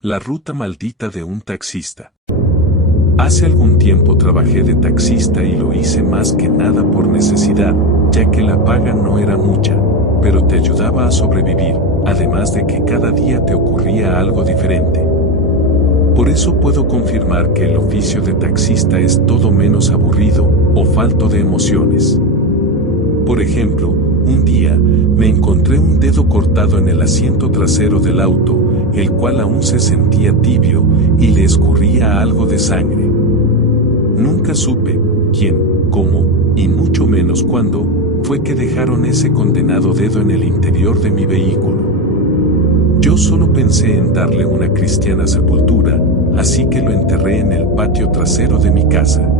La ruta maldita de un taxista. Hace algún tiempo trabajé de taxista y lo hice más que nada por necesidad, ya que la paga no era mucha, pero te ayudaba a sobrevivir, además de que cada día te ocurría algo diferente. Por eso puedo confirmar que el oficio de taxista es todo menos aburrido o falto de emociones. Por ejemplo, un día me encontré un dedo cortado en el asiento trasero del auto, el cual aún se sentía tibio y le escurría algo de sangre. Nunca supe quién, cómo, y mucho menos cuándo, fue que dejaron ese condenado dedo en el interior de mi vehículo. Yo solo pensé en darle una cristiana sepultura, así que lo enterré en el patio trasero de mi casa.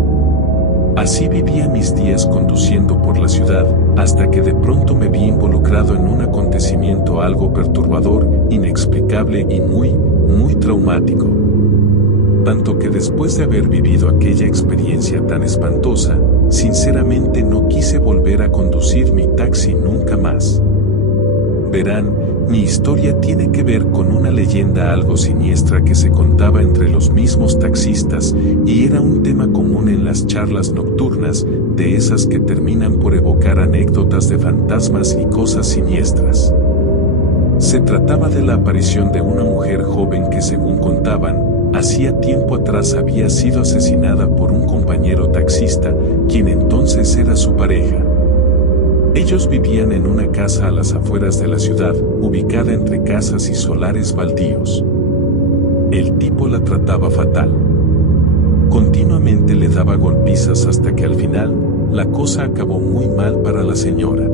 Así vivía mis días conduciendo por la ciudad, hasta que de pronto me vi involucrado en un acontecimiento algo perturbador, inexplicable y muy traumático. Tanto que después de haber vivido aquella experiencia tan espantosa, sinceramente no quise volver a conducir mi taxi nunca más. Verán, mi historia tiene que ver con una leyenda algo siniestra que se contaba entre los mismos taxistas y era un tema común en las charlas nocturnas, de esas que terminan por evocar anécdotas de fantasmas y cosas siniestras. Se trataba de la aparición de una mujer joven que, según contaban, hacía tiempo atrás había sido asesinada por un compañero taxista, quien entonces era su pareja. Ellos vivían en una casa a las afueras de la ciudad, ubicada entre casas y solares baldíos. El tipo la trataba fatal. Continuamente le daba golpizas hasta que al final, la cosa acabó muy mal para la señora.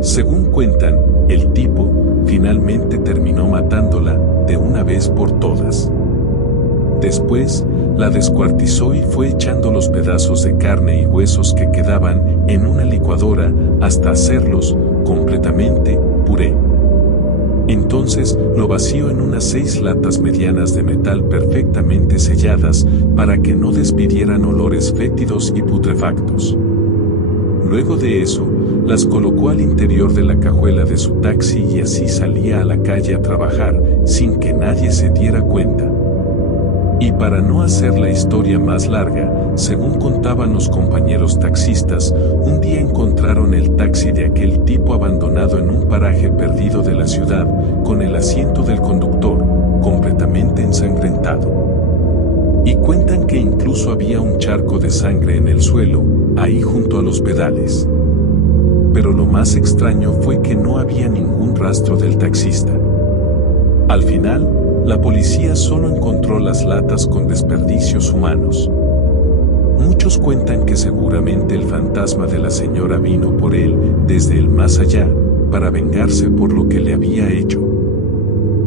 Según cuentan, el tipo finalmente terminó matándola de una vez por todas. Después, la descuartizó y fue echando los pedazos de carne y huesos que quedaban en una licuadora hasta hacerlos completamente puré. Entonces lo vació en unas 6 latas medianas de metal perfectamente selladas para que no despidieran olores fétidos y putrefactos. Luego de eso, las colocó al interior de la cajuela de su taxi y así salía a la calle a trabajar sin que nadie se diera cuenta. Y para no hacer la historia más larga, según contaban los compañeros taxistas, un día encontraron el taxi de aquel tipo abandonado en un paraje perdido de la ciudad, con el asiento del conductor completamente ensangrentado. Y cuentan que incluso había un charco de sangre en el suelo, ahí junto a los pedales. Pero lo más extraño fue que no había ningún rastro del taxista. Al final, la policía solo encontró las latas con desperdicios humanos. Muchos cuentan que seguramente el fantasma de la señora vino por él desde el más allá, para vengarse por lo que le había hecho.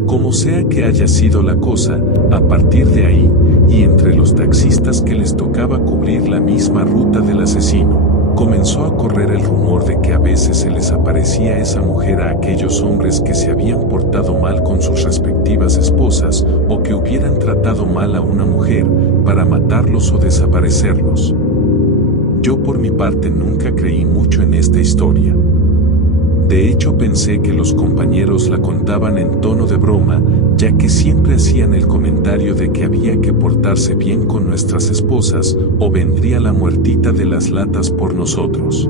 Como sea que haya sido la cosa, a partir de ahí, y entre los taxistas que les tocaba cubrir la misma ruta del asesino, comenzó a correr el rumor de que a veces se les aparecía esa mujer a aquellos hombres que se habían portado mal con sus respectivas esposas o que hubieran tratado mal a una mujer para matarlos o desaparecerlos. Yo por mi parte nunca creí mucho en esta historia. De hecho pensé que los compañeros la contaban en tono de broma, ya que siempre hacían el comentario de que había que portarse bien con nuestras esposas o vendría la muertita de las latas por nosotros.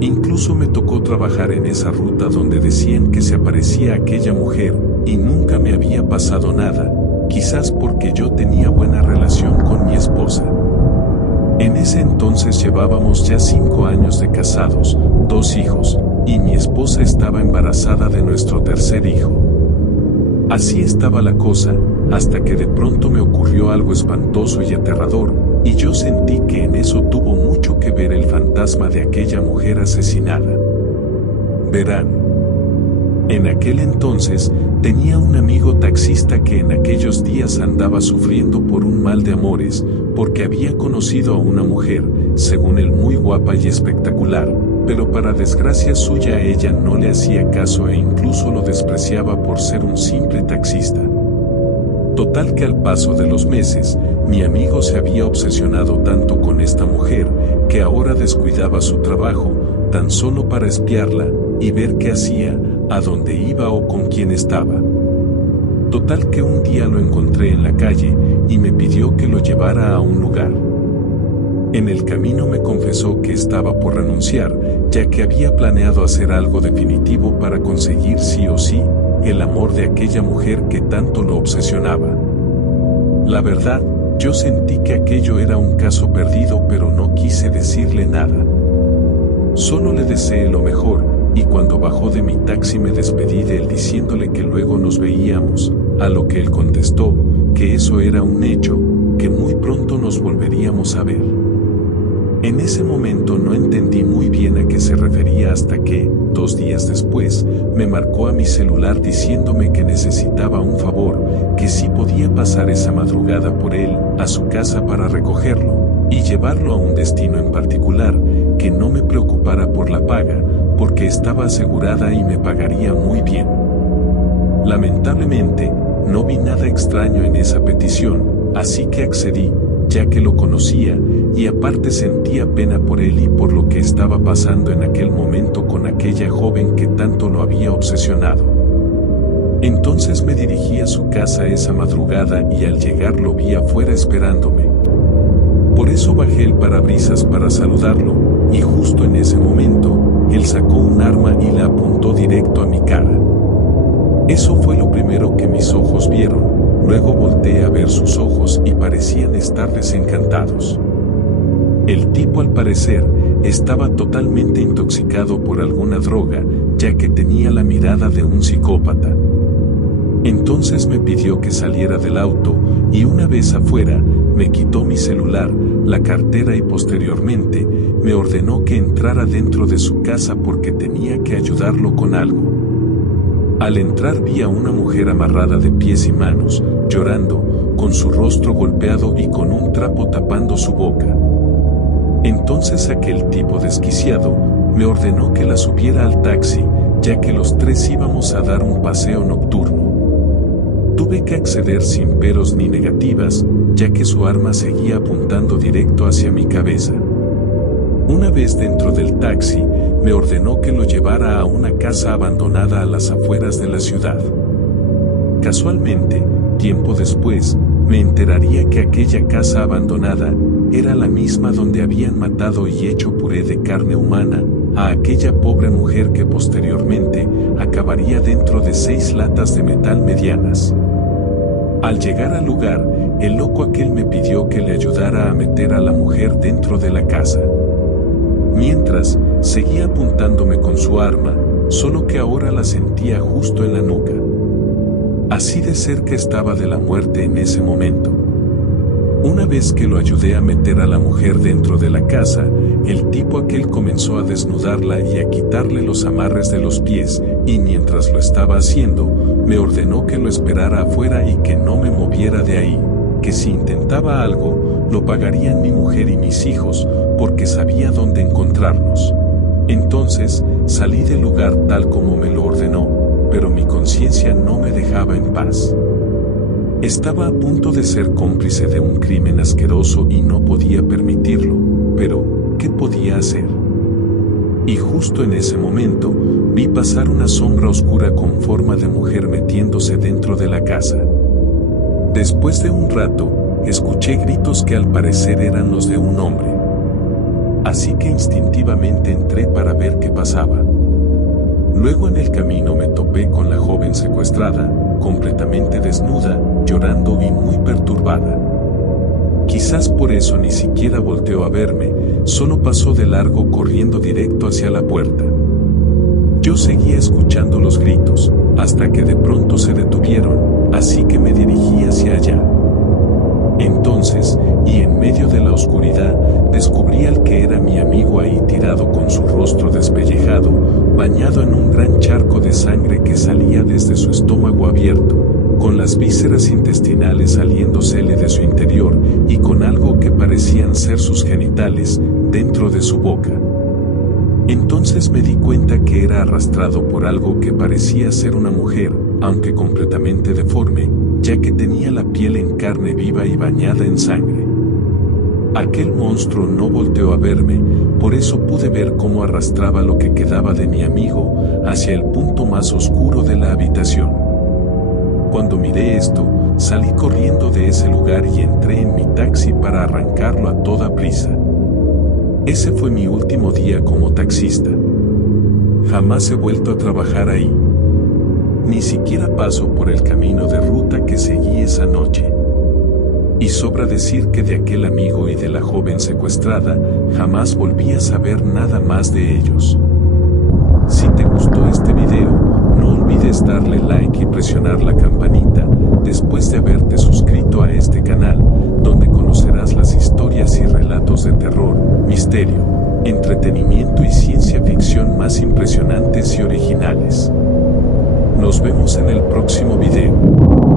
Incluso me tocó trabajar en esa ruta donde decían que se aparecía aquella mujer y nunca me había pasado nada, quizás porque yo tenía buena relación con mi esposa. En ese entonces llevábamos ya 5 años de casados, 2 hijos, y mi esposa estaba embarazada de nuestro tercer hijo. Así estaba la cosa, hasta que de pronto me ocurrió algo espantoso y aterrador, y yo sentí que en eso tuvo mucho que ver el fantasma de aquella mujer asesinada. Verán, en aquel entonces tenía un amigo taxista que en aquellos días andaba sufriendo por un mal de amores, porque había conocido a una mujer, según él muy guapa y espectacular, pero para desgracia suya ella no le hacía caso e incluso lo despreciaba por ser un simple taxista. Total que al paso de los meses, mi amigo se había obsesionado tanto con esta mujer, que ahora descuidaba su trabajo, tan solo para espiarla, y ver qué hacía, a dónde iba o con quién estaba. Total que un día lo encontré en la calle y me pidió que lo llevara a un lugar. En el camino me confesó que estaba por renunciar, ya que había planeado hacer algo definitivo para conseguir sí o sí el amor de aquella mujer que tanto lo obsesionaba. La verdad, yo sentí que aquello era un caso perdido, pero no quise decirle nada. Solo le deseé lo mejor, y cuando bajó de mi taxi me despedí de él diciéndole que luego nos veíamos, a lo que él contestó que eso era un hecho, que muy pronto nos volveríamos a ver. En ese momento no entendí muy bien a qué se refería hasta que, 2 días después, me marcó a mi celular diciéndome que necesitaba un favor, que si podía pasar esa madrugada por él, a su casa para recogerlo, y llevarlo a un destino en particular, que no me preocupara por la paga, porque estaba asegurada y me pagaría muy bien. Lamentablemente, no vi nada extraño en esa petición, así que accedí, ya que lo conocía, y aparte sentía pena por él y por lo que estaba pasando en aquel momento con aquella joven que tanto lo había obsesionado. Entonces me dirigí a su casa esa madrugada y al llegar lo vi afuera esperándome. Por eso bajé el parabrisas para saludarlo, y justo en ese momento, él sacó un arma y la apuntó directo a mi cara. Eso fue lo primero que mis ojos vieron. Luego volteé a ver sus ojos y parecían estar desencantados. El tipo al parecer estaba totalmente intoxicado por alguna droga, ya que tenía la mirada de un psicópata. Entonces me pidió que saliera del auto y una vez afuera, me quitó mi celular, la cartera y posteriormente me ordenó que entrara dentro de su casa porque tenía que ayudarlo con algo. Al entrar vi a una mujer amarrada de pies y manos, llorando, con su rostro golpeado y con un trapo tapando su boca. Entonces aquel tipo desquiciado me ordenó que la subiera al taxi, ya que los 3 íbamos a dar un paseo nocturno. Tuve que acceder sin peros ni negativas, ya que su arma seguía apuntando directo hacia mi cabeza. Una vez dentro del taxi, me ordenó que lo llevara a una casa abandonada a las afueras de la ciudad. Casualmente, tiempo después, me enteraría que aquella casa abandonada era la misma donde habían matado y hecho puré de carne humana a aquella pobre mujer que posteriormente acabaría dentro de 6 latas de metal medianas. Al llegar al lugar, el loco aquel me pidió que le ayudara a meter a la mujer dentro de la casa. Mientras, seguía apuntándome con su arma, solo que ahora la sentía justo en la nuca. Así de cerca estaba de la muerte en ese momento. Una vez que lo ayudé a meter a la mujer dentro de la casa, el tipo aquel comenzó a desnudarla y a quitarle los amarres de los pies, y mientras lo estaba haciendo, me ordenó que lo esperara afuera y que no me moviera de ahí, que si intentaba algo, lo pagarían mi mujer y mis hijos, porque sabía dónde encontrarnos. Entonces, salí del lugar tal como me lo ordenó, pero mi conciencia no me dejaba en paz. Estaba a punto de ser cómplice de un crimen asqueroso y no podía permitirlo, pero, ¿qué podía hacer? Y justo en ese momento, vi pasar una sombra oscura con forma de mujer metiéndose dentro de la casa. Después de un rato, escuché gritos que al parecer eran los de un hombre. Así que instintivamente entré para ver qué pasaba. Luego en el camino me topé con la joven secuestrada, completamente desnuda, llorando y muy perturbada. Quizás por eso ni siquiera volteó a verme, solo pasó de largo corriendo directo hacia la puerta. Yo seguía escuchando los gritos, hasta que de pronto se detuvieron, así que me dirigí hacia allá. Entonces, y en medio de la oscuridad, descubrí al que era mi amigo ahí tirado con su rostro despellejado, bañado en un gran charco de sangre que salía desde su estómago abierto, con las vísceras intestinales saliéndosele de su interior y con algo que parecían ser sus genitales dentro de su boca. Entonces me di cuenta que era arrastrado por algo que parecía ser una mujer, aunque completamente deforme, ya que tenía la piel en carne viva y bañada en sangre. Aquel monstruo no volteó a verme, por eso pude ver cómo arrastraba lo que quedaba de mi amigo hacia el punto más oscuro de la habitación. Cuando miré esto, salí corriendo de ese lugar y entré en mi taxi para arrancarlo a toda prisa. Ese fue mi último día como taxista. Jamás he vuelto a trabajar ahí. Ni siquiera paso por el camino de ruta que seguí esa noche. Y sobra decir que de aquel amigo y de la joven secuestrada, jamás volví a saber nada más de ellos. Si te gustó este video, no olvides darle like y presionar la campanita, después de haberte suscrito a este canal, donde conocerás las historias y relatos de terror, misterio, entretenimiento y ciencia ficción más impresionantes y originales. Nos vemos en el próximo video.